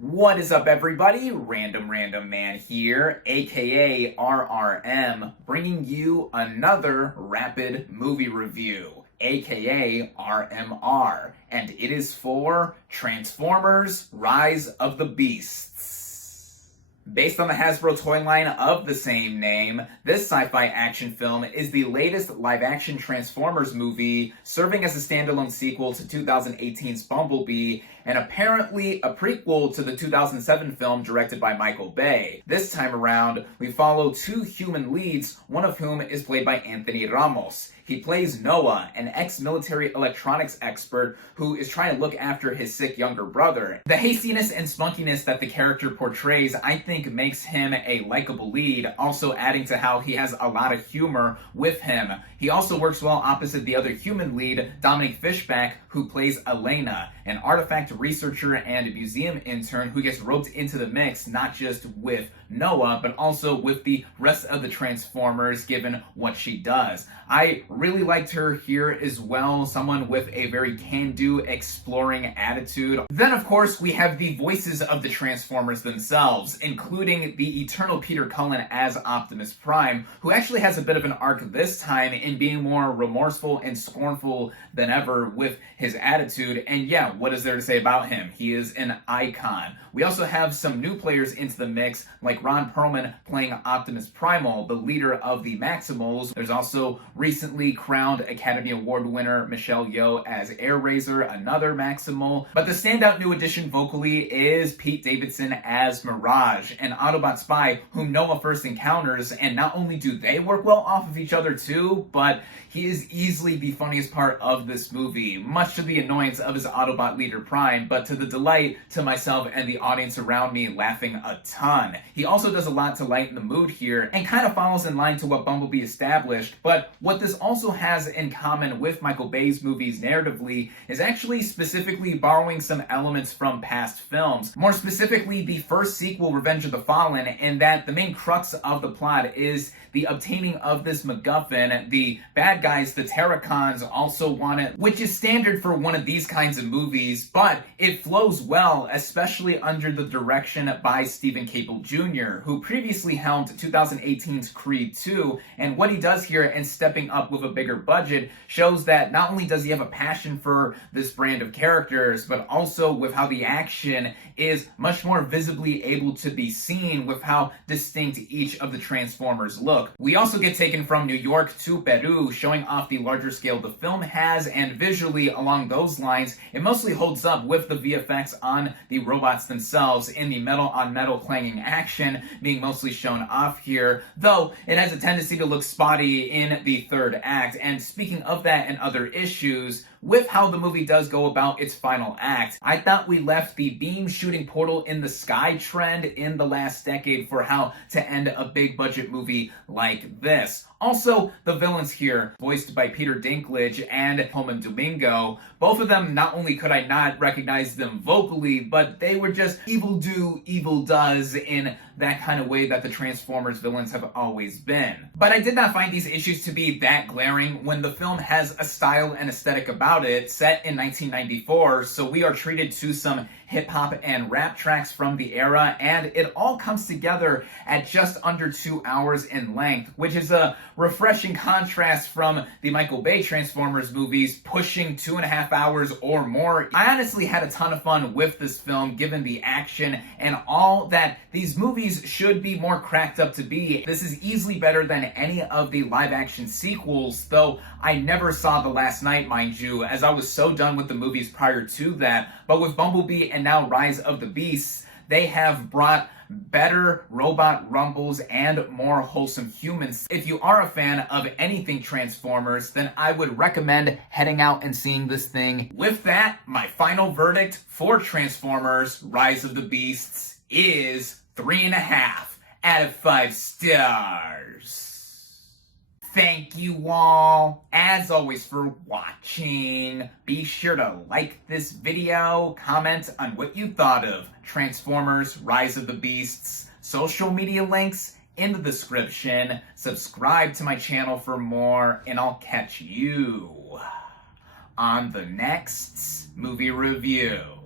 What is up, everybody? Random Random Man here, aka RRM, bringing you another rapid movie review, aka RMR, and it is for Transformers Rise of the Beasts. Based on the Hasbro toy line of the same name, this sci-fi action film is the latest live-action Transformers movie, serving as a standalone sequel to 2018's Bumblebee, and apparently a prequel to the 2007 film directed by Michael Bay. This time around, we follow two human leads, one of whom is played by Anthony Ramos. He plays Noah, an ex-military electronics expert who is trying to look after his sick younger brother. The hastiness and spunkiness that the character portrays, I think, makes him a likable lead, also adding to how he has a lot of humor with him. He also works well opposite the other human lead, Dominic Fishback, who plays Elena, an artifact researcher and museum intern who gets roped into the mix not just with Noah, but also with the rest of the Transformers, given what she does. I really liked her here as well, someone with a very can-do, exploring attitude. Then, of course, we have the voices of the Transformers themselves, including the eternal Peter Cullen as Optimus Prime, who actually has a bit of an arc this time in being more remorseful and scornful than ever with his attitude. And yeah, what is there to say about him? He is an icon. We also have some new players into the mix, like Ron Perlman playing Optimus Primal, the leader of the Maximals. There's also recently crowned Academy Award winner Michelle Yeoh as Airazor, another Maximal. But the standout new addition vocally is Pete Davidson as Mirage, an Autobot spy whom Noah first encounters, and not only do they work well off of each other too, but he is easily the funniest part of this movie, much to the annoyance of his Autobot leader Prime, but to the delight to myself and the audience around me laughing a ton. He also does a lot to lighten the mood here, and kind of follows in line to what Bumblebee established, but what this also has in common with Michael Bay's movies narratively is actually specifically borrowing some elements from past films. More specifically, the first sequel, Revenge of the Fallen, in that the main crux of the plot is the obtaining of this MacGuffin. The bad guys, the Terracons, also want it, which is standard for one of these kinds of movies, but it flows well, especially under the direction by Stephen Caple Jr., who previously helmed 2018's Creed 2, and what he does here in stepping up with a bigger budget shows that not only does he have a passion for this brand of characters, but also with how the action is much more visibly able to be seen with how distinct each of the Transformers look. We also get taken from New York to Peru, showing off the larger scale the film has, and visually along those lines, it mostly holds up with the VFX on the robots themselves, in the metal-on-metal clanging action being mostly shown off here, though it has a tendency to look spotty in the third act. And speaking of that and other issues, with how the movie does go about its final act, I thought we left the beam shooting portal in the sky trend in the last decade for how to end a big budget movie like this. Also, the villains here, voiced by Peter Dinklage and Pullman Domingo, both of them, not only could I not recognize them vocally, but they were just evil do, evil does in that kind of way that the Transformers villains have always been. But I did not find these issues to be that glaring when the film has a style and aesthetic about it, set in 1994, so we are treated to some hip-hop and rap tracks from the era, and it all comes together at just under 2 hours in length, which is a refreshing contrast from the Michael Bay Transformers movies pushing 2.5 hours or more. I honestly had a ton of fun with this film, given the action and all that these movies should be more cracked up to be. This is easily better than any of the live-action sequels, though I never saw The Last Night, mind you, as I was so done with the movies prior to that. But with Bumblebee and now Rise of the Beasts, they have brought better robot rumbles and more wholesome humans. If you are a fan of anything Transformers, then I would recommend heading out and seeing this thing. With that, my final verdict for Transformers Rise of the Beasts is 3.5 out of 5 stars. Thank you all, as always, for watching. Be sure to like this video, comment on what you thought of Transformers Rise of the Beasts, social media links in the description, subscribe to my channel for more, and I'll catch you on the next movie review.